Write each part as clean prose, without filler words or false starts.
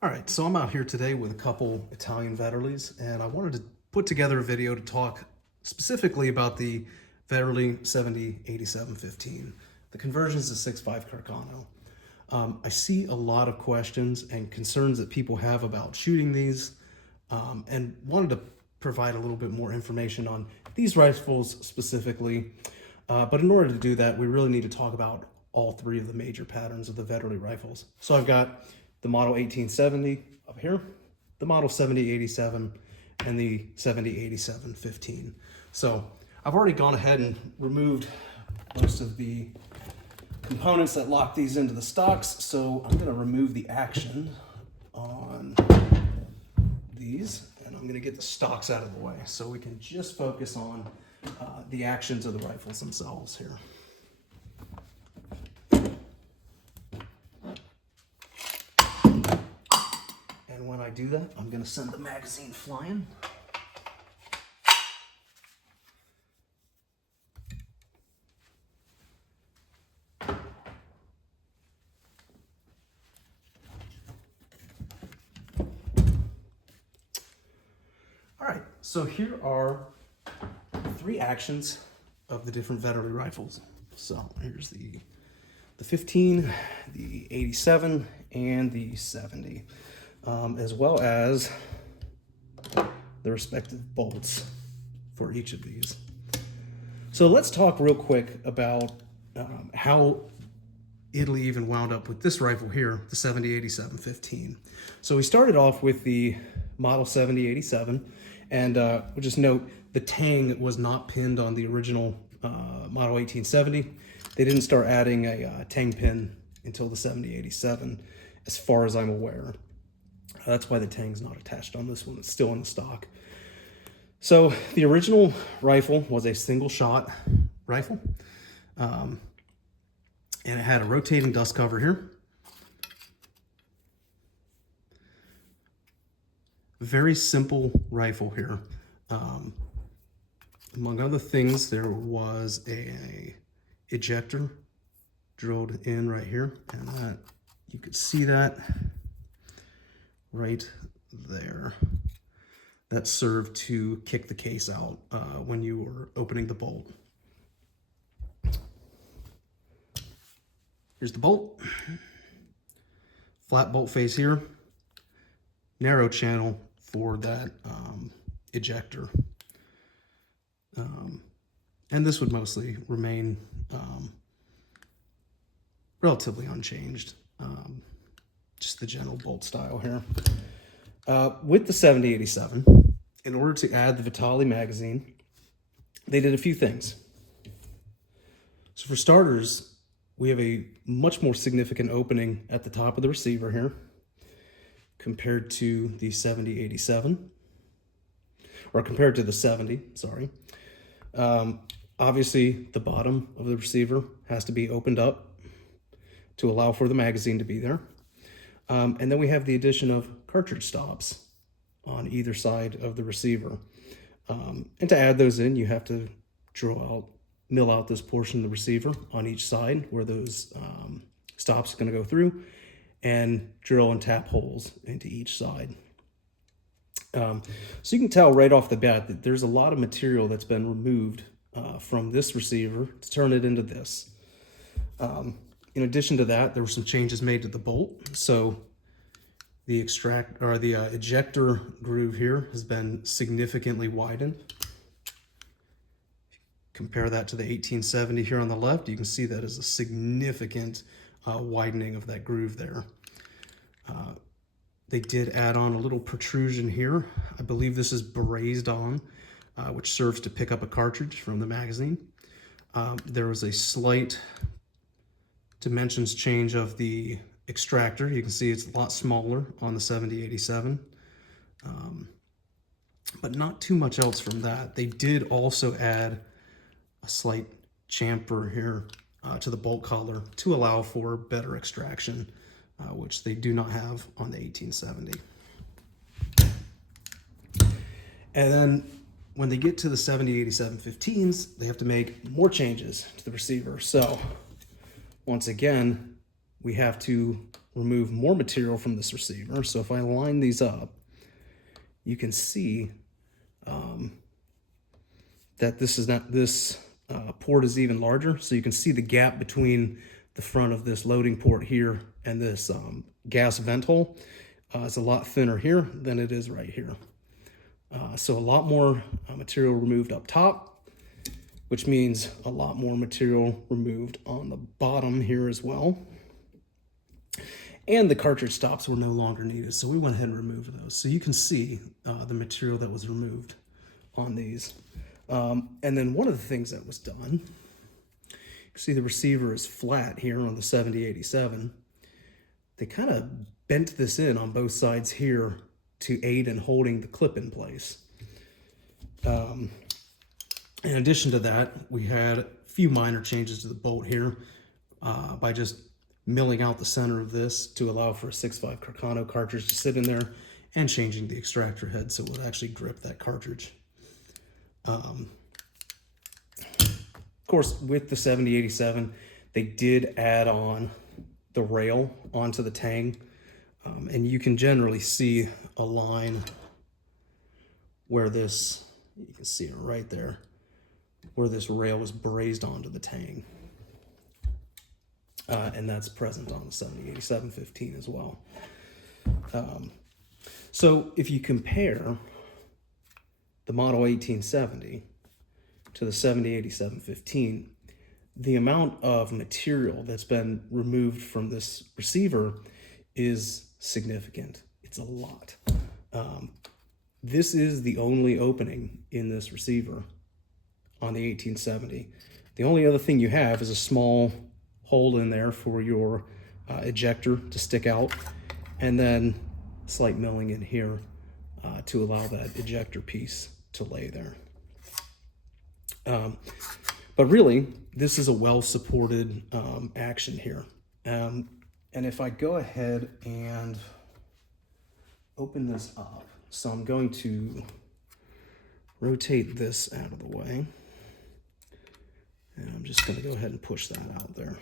All right, so I'm out here today with a couple Italian Vetterlis, and I wanted to put together a video to talk specifically about the Vetterli 70-87-15. The conversion is a 6.5 Carcano. I see a lot of questions and concerns that people have about shooting these, and wanted to provide a little bit more information on these rifles specifically. But in order to do that, we really need to talk about all three of the major patterns of the Vetterli rifles. So I've got the model 1870 up here, the model 70-87, and the 70-87-15. So I've already gone ahead and removed most of the components that lock these into the stocks. So I'm gonna remove the action on these, and I'm gonna get the stocks out of the way so we can just focus on the actions of the rifles themselves here. And when I do that, I'm gonna send the magazine flying. All right, so here are three actions of the different Vetterli rifles. So here's the 15, the 87, and the 70, as well as the respective bolts for each of these. So let's talk real quick about how Italy even wound up with this rifle here, the 70-87-15. So we started off with the model 70-87, and we'll just note the tang was not pinned on the original model 1870. They didn't start adding a tang pin until the 70-87, as far as I'm aware. That's why the tang's not attached on this one. It's still in the stock. So the original rifle was a single shot rifle. And it had a rotating dust cover here. Very simple rifle here. Among other things, there was a ejector drilled in right here, and that you could see that right there. That served to kick the case out when you were opening the bolt. Here's the bolt. Flat bolt face here. Narrow channel for that ejector. And this would mostly remain relatively unchanged. Just the general bolt style here. With the 70-87, in order to add the Vetterli magazine, they did a few things. So for starters, we have a much more significant opening at the top of the receiver here compared to the 70-87, or compared to the 70, sorry. Obviously, the bottom of the receiver has to be opened up to allow for the magazine to be there. And then we have the addition of cartridge stops on either side of the receiver. And to add those in, you have to mill out this portion of the receiver on each side where those stops are going to go through, and drill and tap holes into each side. So you can tell right off the bat that there's a lot of material that's been removed from this receiver to turn it into this. In addition to that, there were some changes made to the bolt. So the ejector groove here has been significantly widened. Compare that to the 1870 here on the left, you can see that is a significant widening of that groove there. They did add on a little protrusion here. I believe this is brazed on, which serves to pick up a cartridge from the magazine. There was a slight dimensions change of the extractor. You can see it's a lot smaller on the 70-87, but not too much else from that. They did also add a slight chamfer here to the bolt collar to allow for better extraction, which they do not have on the 1870. And then when they get to the 70-87-15s, they have to make more changes to the receiver. So once again, we have to remove more material from this receiver. So if I line these up, you can see that this port is even larger. So you can see the gap between the front of this loading port here and this gas vent hole. It's a lot thinner here than it is right here. So a lot more material removed up top, which means a lot more material removed on the bottom here as well. And the cartridge stops were no longer needed, so we went ahead and removed those. So you can see the material that was removed on these. And then one of the things that was done, you see the receiver is flat here on the 7087. They kind of bent this in on both sides here to aid in holding the clip in place. In addition to that, we had a few minor changes to the bolt here by just milling out the center of this to allow for a 6.5 Carcano cartridge to sit in there, and changing the extractor head so it would actually grip that cartridge. Of course, with the 7087, they did add on the rail onto the tang, and you can generally see a line where this, you can see it right there, where this rail was brazed onto the tang. And that's present on the 7087-15 as well. So if you compare the model 1870 to the 7087-15, the amount of material that's been removed from this receiver is significant. It's a lot. This is the only opening in this receiver on the 1870. The only other thing you have is a small hole in there for your ejector to stick out, and then slight milling in here to allow that ejector piece to lay there. But really, this is a well-supported action here. And if I go ahead and open this up, so I'm going to rotate this out of the way. And I'm just going to go ahead and push that out there.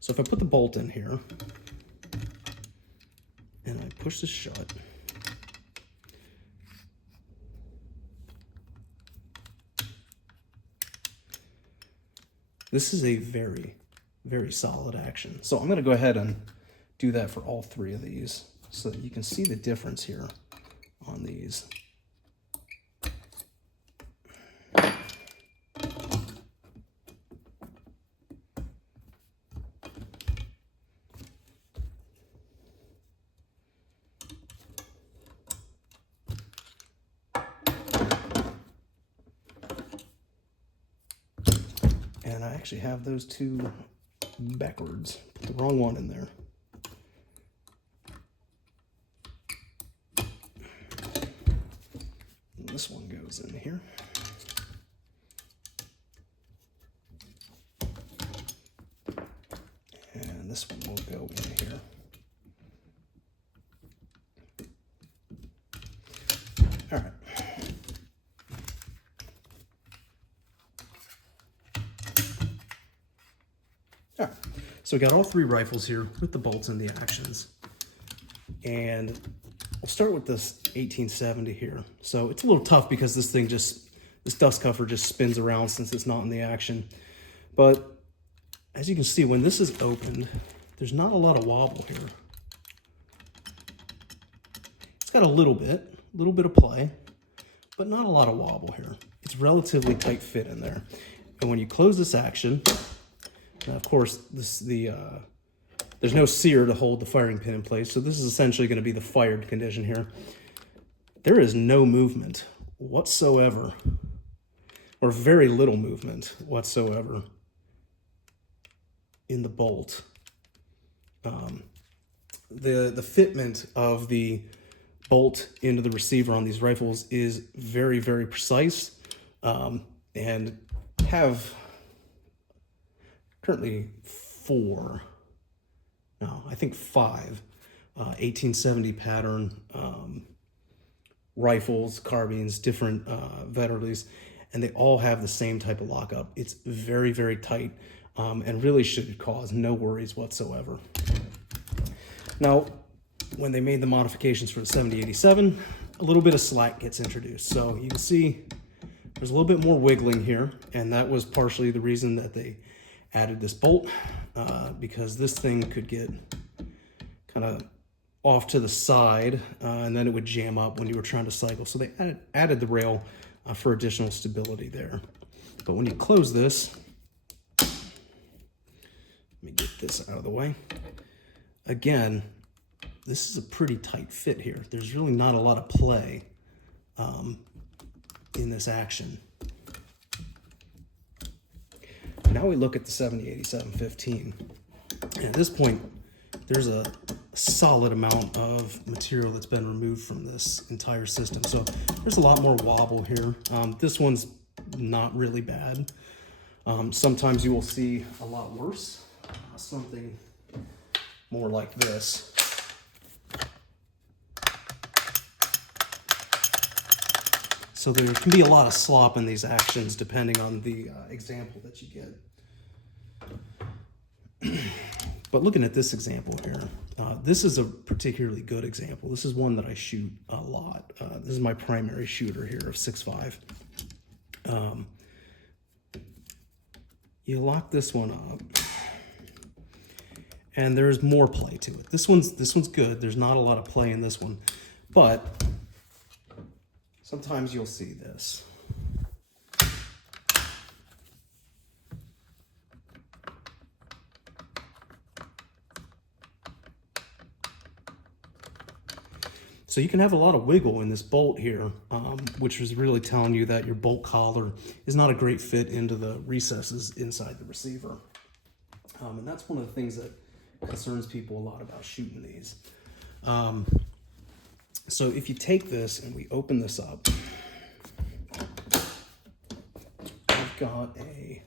So if I put the bolt in here and I push this shut, this is a very, very solid action. So I'm going to go ahead and do that for all three of these so that you can see the difference here on these. And I actually have those two backwards. Put the wrong one in there. And this one goes in here. And this one will go in here. All right. All right, so we got all three rifles here with the bolts and the actions. And we'll start with this 1870 here. So it's a little tough because this thing this dust cover just spins around since it's not in the action. But as you can see, when this is opened, there's not a lot of wobble here. It's got a little bit of play, but not a lot of wobble here. It's relatively tight fit in there. And when you close this action, now, of course, there's no sear to hold the firing pin in place, so this is essentially going to be the fired condition here. There is no movement whatsoever, or very little movement whatsoever in the bolt. The fitment of the bolt into the receiver on these rifles is very, very precise, and have currently five 1870 pattern rifles, carbines, different Vetterlis, and they all have the same type of lockup. It's very, very tight, and really should cause no worries whatsoever. Now, when they made the modifications for the 7087, a little bit of slack gets introduced. So you can see there's a little bit more wiggling here, and that was partially the reason that they added this bolt, because this thing could get kind of off to the side, and then it would jam up when you were trying to cycle. So they added the rail for additional stability there. But when you close this, let me get this out of the way. Again, this is a pretty tight fit here. There's really not a lot of play in this action. Now we look at the 7087-15. And at this point, there's a solid amount of material that's been removed from this entire system. So there's a lot more wobble here. This one's not really bad. Sometimes you will see a lot worse, something more like this. So there can be a lot of slop in these actions depending on the example that you get. But looking at this example here, this is a particularly good example. This is one that I shoot a lot. This is my primary shooter here of 6.5. You lock this one up, and there's more play to it. This one's good. There's not a lot of play in this one, but sometimes you'll see this. So you can have a lot of wiggle in this bolt here, which is really telling you that your bolt collar is not a great fit into the recesses inside the receiver. And that's one of the things that concerns people a lot about shooting these. So if you take this and we open this up, I've got a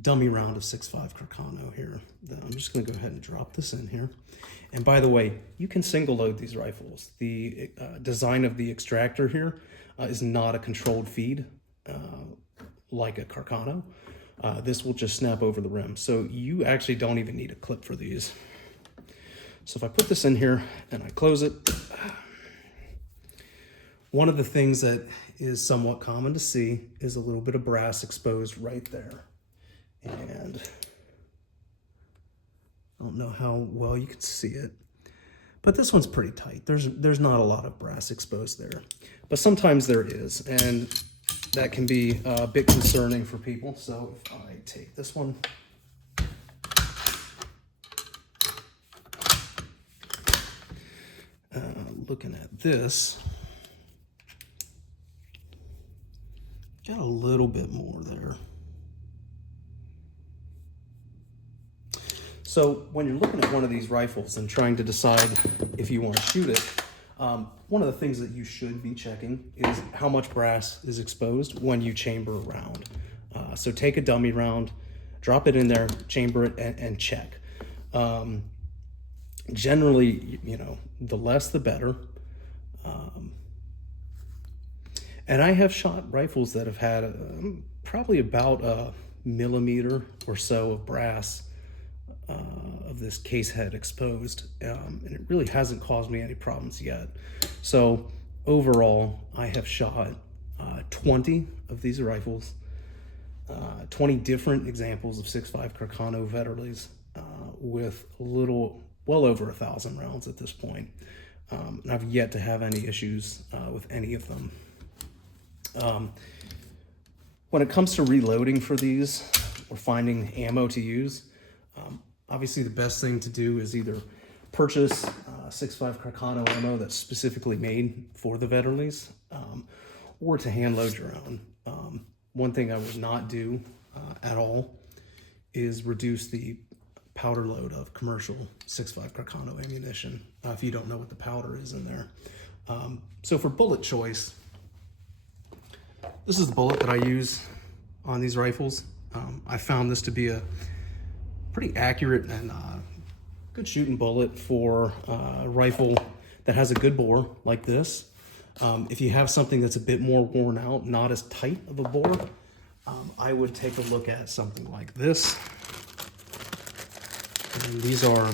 dummy round of 6.5 Carcano here. I'm just going to go ahead and drop this in here. And by the way, you can single load these rifles. The design of the extractor here is not a controlled feed like a Carcano. This will just snap over the rim. So you actually don't even need a clip for these. So if I put this in here and I close it, one of the things that is somewhat common to see is a little bit of brass exposed right there. And I don't know how well you can see it, but this one's pretty tight. There's not a lot of brass exposed there, but sometimes there is, and that can be a bit concerning for people. So if I take this one, looking at this, got a little bit more there. So when you're looking at one of these rifles and trying to decide if you want to shoot it, one of the things that you should be checking is how much brass is exposed when you chamber a round. So take a dummy round, drop it in there, chamber it, and check. Generally, you know, the less the better. And I have shot rifles that have had probably about a millimeter or so of brass of this case head exposed, and it really hasn't caused me any problems yet. So overall, I have shot 20 of these rifles, 20 different examples of 6.5 Carcano Vetterlis with well over 1,000 rounds at this point. And I've yet to have any issues with any of them. When it comes to reloading for these or finding ammo to use, obviously the best thing to do is either purchase 6.5 Carcano ammo that's specifically made for the Vetterlis, or to hand load your own. One thing I would not do at all is reduce the powder load of commercial 6.5 Carcano ammunition if you don't know what the powder is in there. So for bullet choice, this is the bullet that I use on these rifles. I found this to be a pretty accurate and good shooting bullet for a rifle that has a good bore like this. If you have something that's a bit more worn out, not as tight of a bore, I would take a look at something like this. And these are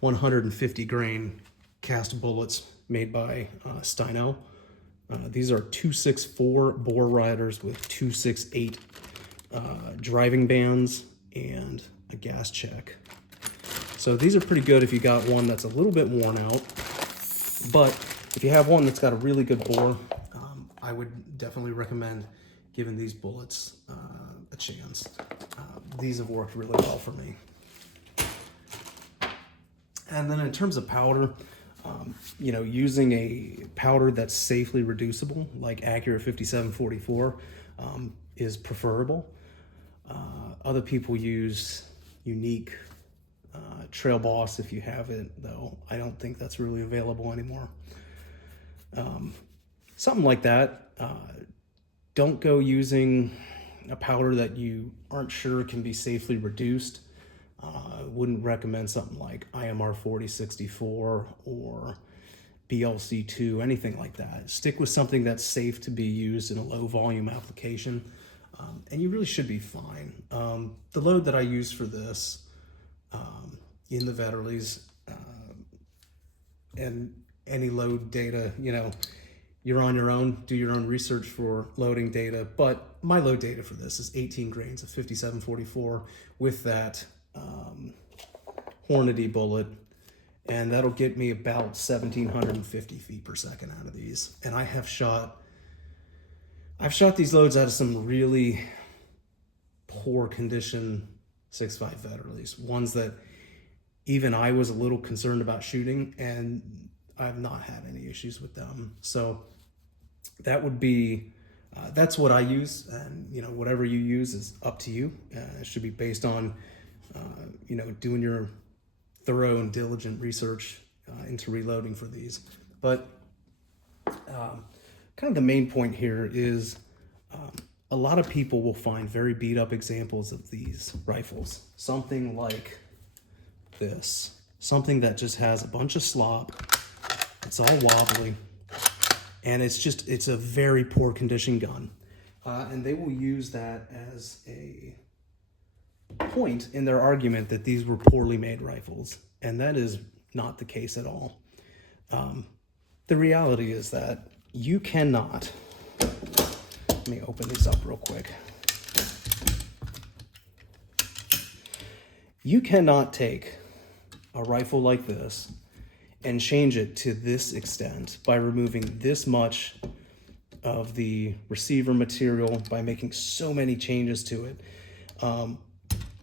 150 grain cast bullets made by Steino. These are 264 bore riders with 268 driving bands and a gas check. So these are pretty good if you got one that's a little bit worn out, but if you have one that's got a really good bore, I would definitely recommend giving these bullets a chance. These have worked really well for me. And then in terms of powder, you know, using a powder that's safely reducible, like Accurate 5744, is preferable. Other people use Unique Trail Boss if you have it, though I don't think that's really available anymore. Something like that. Don't go using a powder that you aren't sure can be safely reduced. Wouldn't recommend something like IMR 4064 or BLC2, anything like that. Stick with something that's safe to be used in a low volume application, and you really should be fine. The load that I use for this in the Vetterlis, and any load data, you know, you're on your own, do your own research for loading data, but my load data for this is 18 grains of 5744 with that Hornady bullet, and that'll get me about 1,750 feet per second out of these. And I've shot these loads out of some really poor condition 6.5 Vetterlis, ones that even I was a little concerned about shooting, and I've not had any issues with them. So that would be, that's what I use. And, you know, whatever you use is up to you. It should be based on, you know, doing your thorough and diligent research into reloading for these. But kind of the main point here is a lot of people will find very beat up examples of these rifles. Something like this, something that just has a bunch of slop, it's all wobbly, and it's a very poor condition gun. And they will use that as a point in their argument that these were poorly made rifles, and that is not the case at all. The reality is that you cannot, let me open these up real quick. You cannot take a rifle like this and change it to this extent by removing this much of the receiver material, by making so many changes to it,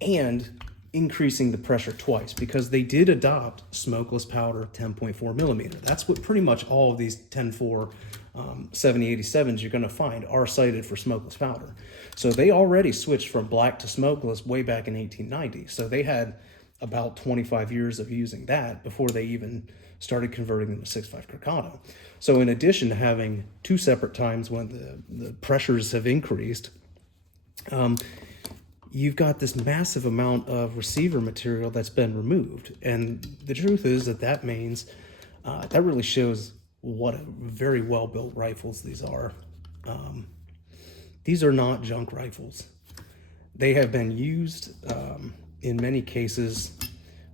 and increasing the pressure twice, because they did adopt smokeless powder 10.4 millimeter. That's what pretty much all of these 10.4 7087s you're going to find are cited for smokeless powder. So they already switched from black to smokeless way back in 1890. So they had about 25 years of using that before they even started converting them to 6.5 Crocado. So in addition to having two separate times when the pressures have increased, you've got this massive amount of receiver material that's been removed. And the truth is that means, that really shows what a very well-built rifles these are. These are not junk rifles. They have been used in many cases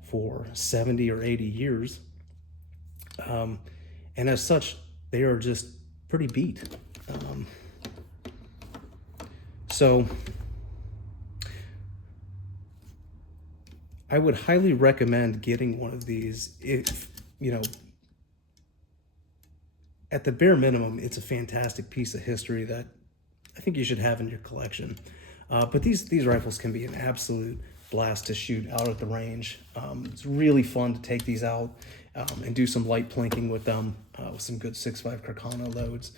for 70 or 80 years. And as such, they are just pretty beat. So I would highly recommend getting one of these if, you know, at the bare minimum, it's a fantastic piece of history that I think you should have in your collection. But these rifles can be an absolute blast to shoot out at the range. It's really fun to take these out and do some light plinking with them with some good 6.5 Crocano loads.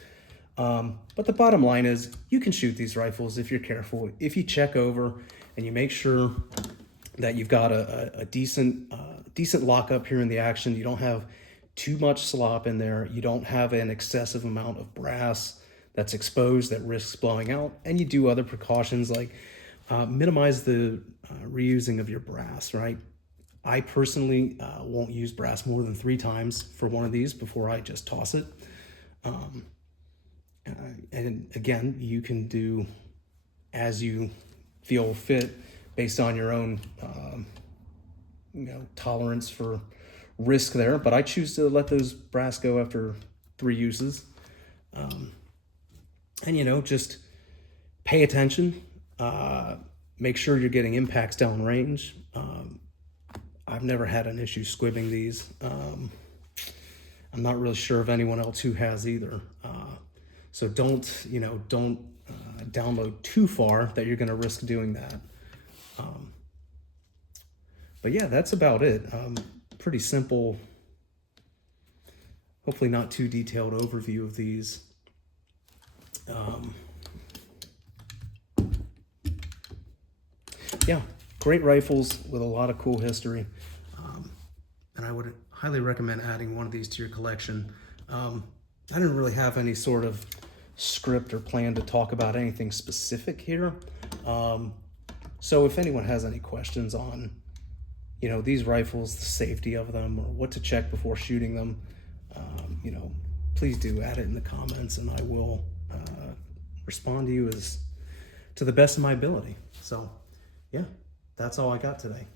But the bottom line is you can shoot these rifles if you're careful. If you check over and you make sure that you've got a decent lockup here in the action, you don't have too much slop in there, you don't have an excessive amount of brass that's exposed that risks blowing out, and you do other precautions like minimize the reusing of your brass, right? I personally won't use brass more than 3 times for one of these before I just toss it. And again, you can do as you feel fit based on your own tolerance for risk there, but I choose to let those brass go after 3 uses. And, you know, just pay attention. Make sure you're getting impacts downrange. I've never had an issue squibbing these. I'm not really sure of anyone else who has either. So don't download too far that you're going to risk doing that. But yeah, that's about it. Pretty simple, hopefully not too detailed overview of these. Yeah, great rifles with a lot of cool history. And I would highly recommend adding one of these to your collection. I didn't really have any sort of script or plan to talk about anything specific here. So if anyone has any questions on, you know, these rifles, the safety of them, or what to check before shooting them, you know, please do add it in the comments, and I will respond to you to the best of my ability. So yeah, that's all I got today.